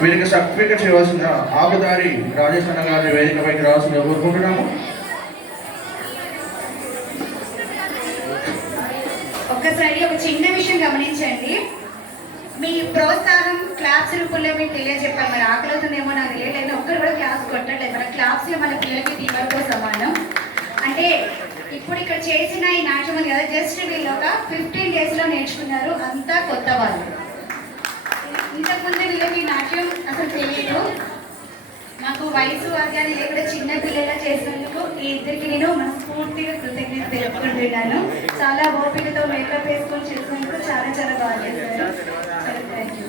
వీరికి సర్టిఫికెట్ ఇవ్వాల్సిన ఆకుదారి రాజేష్ అన్న గారిని వేదికపైకి రావాల్సిందిగా కోరుకుంటున్నాము. ఒక్కసారి ఒక చిన్న విషయం గమనించండి. మీ ప్రోత్సాహం క్లాప్స్ రూపంలో మీకు తెలియజెప్పాలి. మరి ఆకలి అవుతుందేమో నాకు తెలియలేదు, ఒక్కరు కూడా క్లాస్ కొట్టట్లేదు. మన క్లాప్స్ మన పిల్లలకి దీవెనతో సమానం. అంటే ఇప్పుడు ఇక్కడ చేసిన ఈ నాట్యం కదా, జస్ట్ వీళ్ళు ఒక 15 daysలో నేర్చుకున్నారు, అంతా కొత్త వాళ్ళు. ఇంతకుముందు వీళ్ళకి నాట్యం అసలు తెలియదు. నాకు వయసు వర్గాన్ని లేకుండా చిన్న పిల్లలా చేసినందుకు ఈ ఇద్దరికి నేను మనస్ఫూర్తిగా కృతజ్ఞత తెలుపుకుంటున్నాను. చాలా ఓపికతో మేకప్ వేసుకొని చేసినందుకు చాలా చాలా బాగా చేశారు. Thank you.